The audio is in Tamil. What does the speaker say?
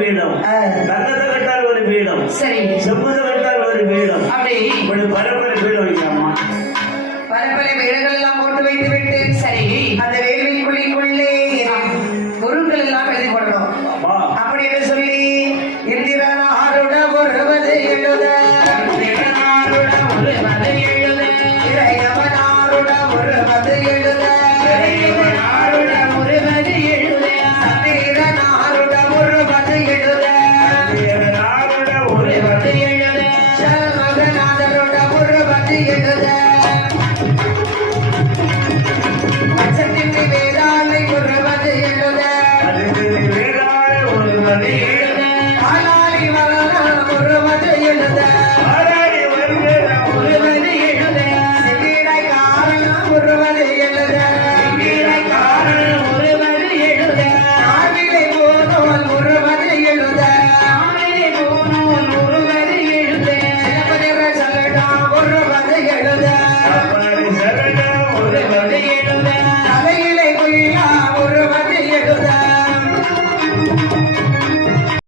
வீடம், தங்கத்தை கட்டால் ஒரு வீடம், சரி செம்புத கட்டால் ஒரு வீடம், அப்படி ஒரு பரம்பரை வீடு வைக்கலாமா? பரம்பரை வீடுகள் எல்லாம் போட்டு வைத்து விட்டு சரி அந்த வேள்விக்குள்ளிக்குள்ளே பொருட்கள் எல்லாம் எழுதி போடணும். அப்படி என்று சொல்லி இந்திரனாருட ஒருவது எழுத, இந்திரனாருட ஒருவது எழுத, இறையவனாருட ஒருவது எழுத, இறையவனாருட ஒருவது எழுத, சந்திரனாருட ஒருவது எழுத, சந்திரனாருட ஒருவது எழுத, சர்வகநாதருட ஒருவது எழுத, வேதாளை ஒருவது எழுத, வேதாளை ஒருவது எழுத,